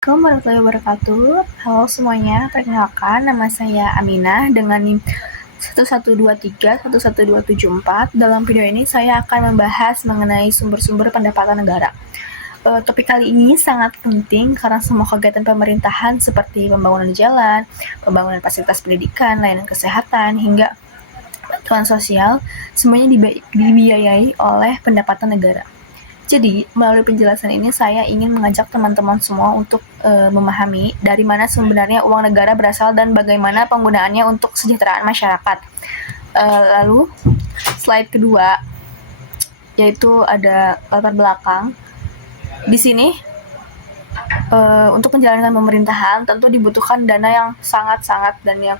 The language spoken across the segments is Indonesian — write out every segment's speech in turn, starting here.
Assalamualaikum warahmatullahi wabarakatuh. Halo semuanya, perkenalkan nama saya Aminah dengan NIM 112311274. Dalam video ini saya akan membahas mengenai sumber-sumber pendapatan negara. Topik kali ini sangat penting karena semua kegiatan pemerintahan seperti pembangunan jalan, pembangunan fasilitas pendidikan, layanan kesehatan, hingga bantuan sosial, semuanya dibiayai oleh pendapatan negara. Jadi, melalui penjelasan ini saya ingin mengajak teman-teman semua untuk memahami dari mana sebenarnya uang negara berasal dan bagaimana penggunaannya untuk kesejahteraan masyarakat. Lalu, slide kedua, yaitu ada latar belakang. Di sini, untuk menjalankan pemerintahan tentu dibutuhkan dana yang sangat-sangat dan yang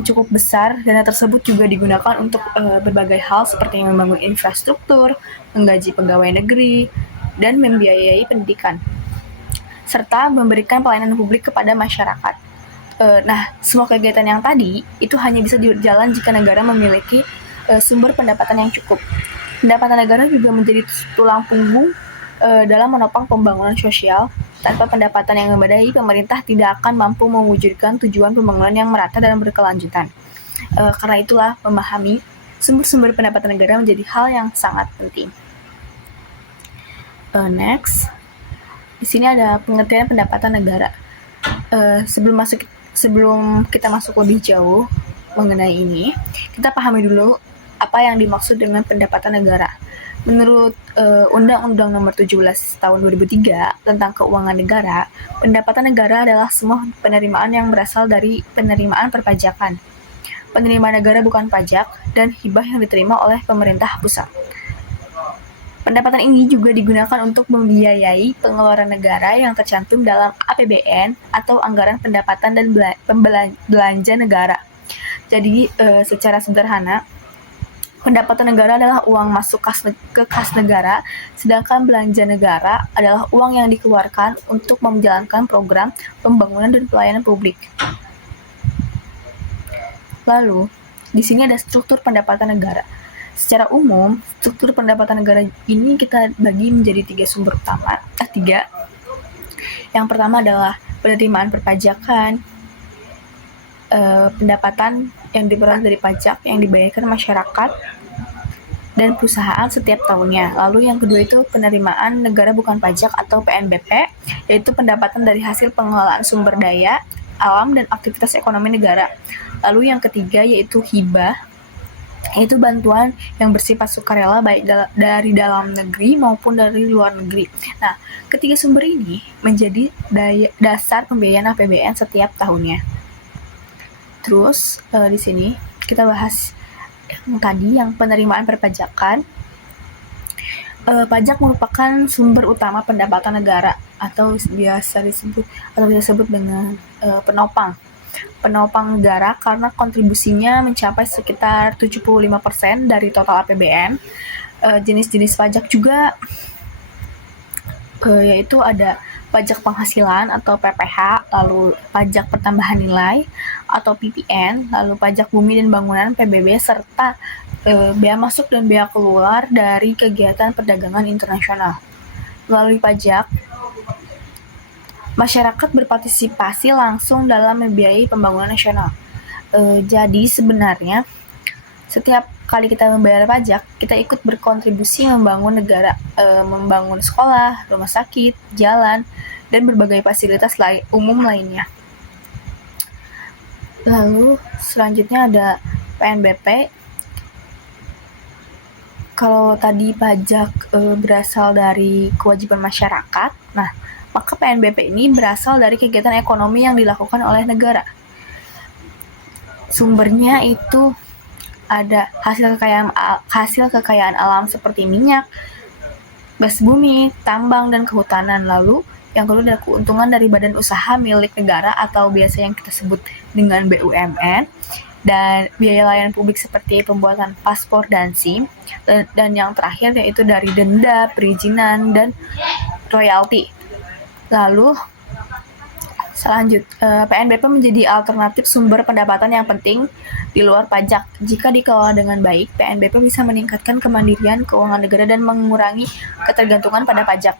cukup besar. Dana tersebut juga digunakan untuk berbagai hal seperti membangun infrastruktur, menggaji pegawai negeri, dan membiayai pendidikan, serta memberikan pelayanan publik kepada masyarakat. Nah, semua kegiatan yang tadi itu hanya bisa berjalan jika negara memiliki sumber pendapatan yang cukup. Pendapatan negara juga menjadi tulang punggung dalam menopang pembangunan sosial. Tanpa pendapatan yang memadai, pemerintah tidak akan mampu mewujudkan tujuan pembangunan yang merata dan berkelanjutan. Karena itulah, memahami sumber-sumber pendapatan negara menjadi hal yang sangat penting. Next, di sini ada pengertian pendapatan negara. Sebelum kita masuk lebih jauh mengenai ini, kita pahami dulu apa yang dimaksud dengan pendapatan negara. Menurut Undang-Undang Nomor 17 Tahun 2003 tentang Keuangan Negara, pendapatan negara adalah semua penerimaan yang berasal dari penerimaan perpajakan, penerimaan negara bukan pajak, dan hibah yang diterima oleh pemerintah pusat. Pendapatan ini juga digunakan untuk membiayai pengeluaran negara yang tercantum dalam APBN atau Anggaran Pendapatan dan Belanja Negara. Jadi, secara sederhana, pendapatan negara adalah uang masuk ke kas negara, sedangkan belanja negara adalah uang yang dikeluarkan untuk menjalankan program pembangunan dan pelayanan publik. Lalu, di sini ada struktur pendapatan negara. Secara umum, struktur pendapatan negara ini kita bagi menjadi tiga. Yang pertama adalah penerimaan perpajakan, pendapatan yang diperoleh dari pajak yang dibayarkan masyarakat dan perusahaan setiap tahunnya. Lalu yang kedua itu penerimaan negara bukan pajak atau PNBP, yaitu pendapatan dari hasil pengelolaan sumber daya alam dan aktivitas ekonomi negara. Lalu yang ketiga yaitu hibah, yaitu bantuan yang bersifat sukarela baik dari dalam negeri maupun dari luar negeri. Nah, ketiga sumber ini menjadi dasar pembiayaan APBN setiap tahunnya. Terus di sini kita bahas yang penerimaan perpajakan. Pajak merupakan sumber utama pendapatan negara atau biasa disebut dengan penopang negara karena kontribusinya mencapai sekitar 75% dari total APBN. Jenis-jenis pajak juga yaitu ada pajak penghasilan atau PPH, lalu pajak pertambahan nilai atau PPN, lalu pajak bumi dan bangunan PBB, serta bea masuk dan bea keluar dari kegiatan perdagangan internasional. Melalui pajak, masyarakat berpartisipasi langsung dalam membiayai pembangunan nasional. Jadi sebenarnya setiap kali kita membayar pajak, kita ikut berkontribusi membangun negara, membangun sekolah, rumah sakit, jalan, dan berbagai fasilitas umum lainnya. Lalu selanjutnya ada PNBP. Kalau tadi pajak berasal dari kewajiban masyarakat, nah maka PNBP ini berasal dari kegiatan ekonomi yang dilakukan oleh negara. Sumbernya itu ada hasil kekayaan alam seperti minyak, gas bumi, tambang, dan kehutanan. Lalu yang kedua adalah keuntungan dari badan usaha milik negara atau biasa yang kita sebut dengan BUMN, dan biaya layanan publik seperti pembuatan paspor dan SIM, dan yang terakhir yaitu dari denda, perizinan, dan royalti. Lalu PNBP menjadi alternatif sumber pendapatan yang penting di luar pajak. Jika dikelola dengan baik, PNBP bisa meningkatkan kemandirian keuangan negara dan mengurangi ketergantungan pada pajak.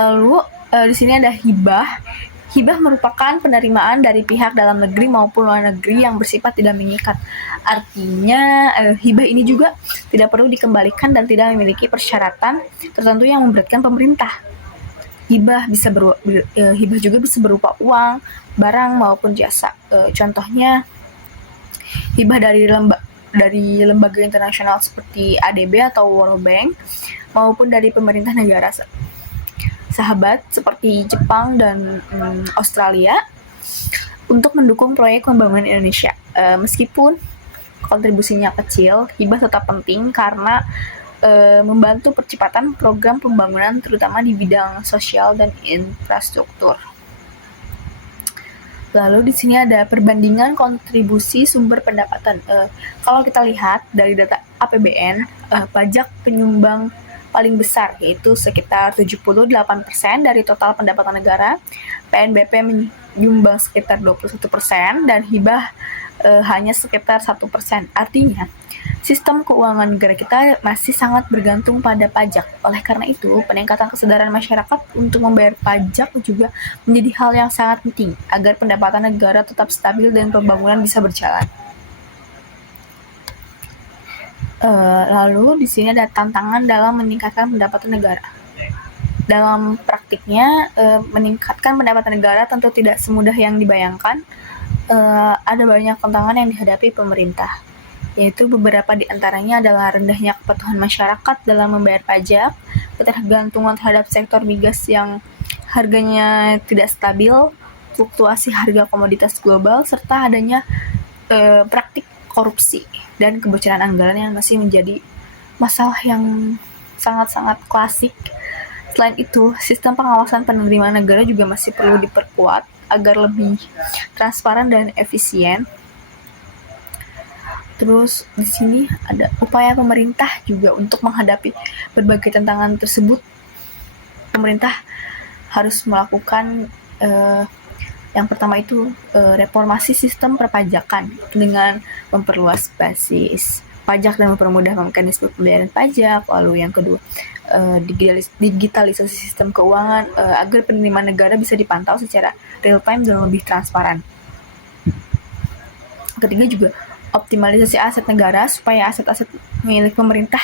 Lalu di sini ada hibah. Hibah merupakan penerimaan dari pihak dalam negeri maupun luar negeri yang bersifat tidak mengikat. Artinya hibah ini juga tidak perlu dikembalikan dan tidak memiliki persyaratan tertentu yang memberatkan pemerintah. Hibah juga bisa berupa uang, barang maupun jasa. Contohnya hibah dari lembaga internasional seperti ADB atau World Bank maupun dari pemerintah negara sahabat seperti Jepang dan Australia untuk mendukung proyek pembangunan Indonesia. Meskipun kontribusinya kecil, hibah tetap penting karena membantu percepatan program pembangunan terutama di bidang sosial dan infrastruktur. Lalu di sini ada perbandingan kontribusi sumber pendapatan. Kalau kita lihat dari data APBN, pajak penyumbang paling besar yaitu sekitar 78% dari total pendapatan negara, PNBP menyumbang sekitar 21% dan hibah hanya sekitar 1%. Artinya sistem keuangan negara kita masih sangat bergantung pada pajak. Oleh karena itu, peningkatan kesadaran masyarakat untuk membayar pajak juga menjadi hal yang sangat penting agar pendapatan negara tetap stabil dan pembangunan bisa berjalan. Lalu di sini ada tantangan dalam meningkatkan pendapatan negara. Dalam praktiknya, meningkatkan pendapatan negara tentu tidak semudah yang dibayangkan. Ada banyak tantangan yang dihadapi pemerintah, yaitu beberapa di antaranya adalah rendahnya kepatuhan masyarakat dalam membayar pajak, ketergantungan terhadap sektor migas yang harganya tidak stabil, fluktuasi harga komoditas global, serta adanya praktik korupsi dan kebocoran anggaran yang masih menjadi masalah yang sangat-sangat klasik. Selain itu, sistem pengawasan penerimaan negara juga masih perlu diperkuat agar lebih transparan dan efisien. Terus di sini ada upaya pemerintah juga untuk menghadapi berbagai tantangan tersebut. Pemerintah harus melakukan yang pertama itu reformasi sistem perpajakan dengan memperluas basis pajak dan mempermudah mekanisme pembayaran pajak. Lalu yang kedua, digitalisasi sistem keuangan agar penerimaan negara bisa dipantau secara real time dan lebih transparan. Ketiga juga optimalisasi aset negara supaya aset-aset milik pemerintah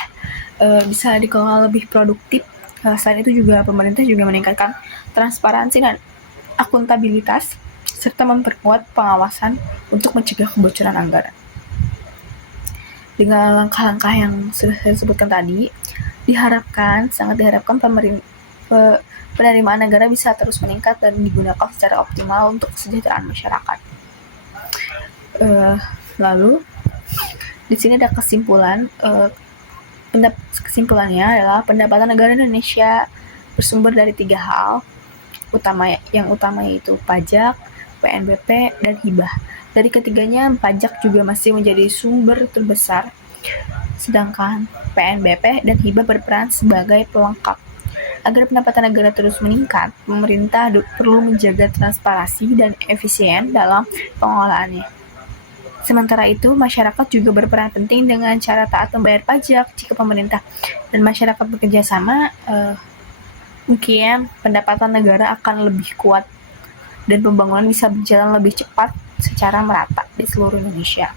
bisa dikelola lebih produktif. Selain itu juga pemerintah juga meningkatkan transparansi dan akuntabilitas serta memperkuat pengawasan untuk mencegah kebocoran anggaran. Dengan langkah-langkah yang sudah saya sebutkan tadi, sangat diharapkan penerimaan negara bisa terus meningkat dan digunakan secara optimal untuk kesejahteraan masyarakat. Lalu di sini ada kesimpulan. Kesimpulannya adalah pendapatan negara Indonesia bersumber dari 3 hal yang utama yaitu pajak, PNBP, dan hibah. Dari ketiganya, pajak juga masih menjadi sumber terbesar, sedangkan PNBP dan hibah berperan sebagai pelengkap. Agar pendapatan negara terus meningkat, pemerintah perlu menjaga transparansi dan efisien dalam pengelolaannya. Sementara itu, masyarakat juga berperan penting dengan cara taat membayar pajak. Jika pemerintah dan masyarakat bekerja sama, mungkin pendapatan negara akan lebih kuat dan pembangunan bisa berjalan lebih cepat secara merata di seluruh Indonesia.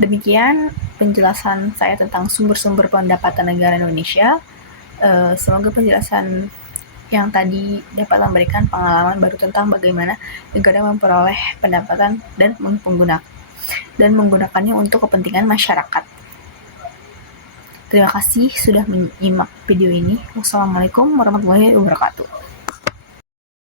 Demikian penjelasan saya tentang sumber-sumber pendapatan negara Indonesia. Semoga penjelasan yang tadi dapat memberikan pengalaman baru tentang bagaimana negara memperoleh pendapatan dan menggunakannya untuk kepentingan masyarakat. Terima kasih sudah menyimak video ini. Wassalamualaikum warahmatullahi wabarakatuh.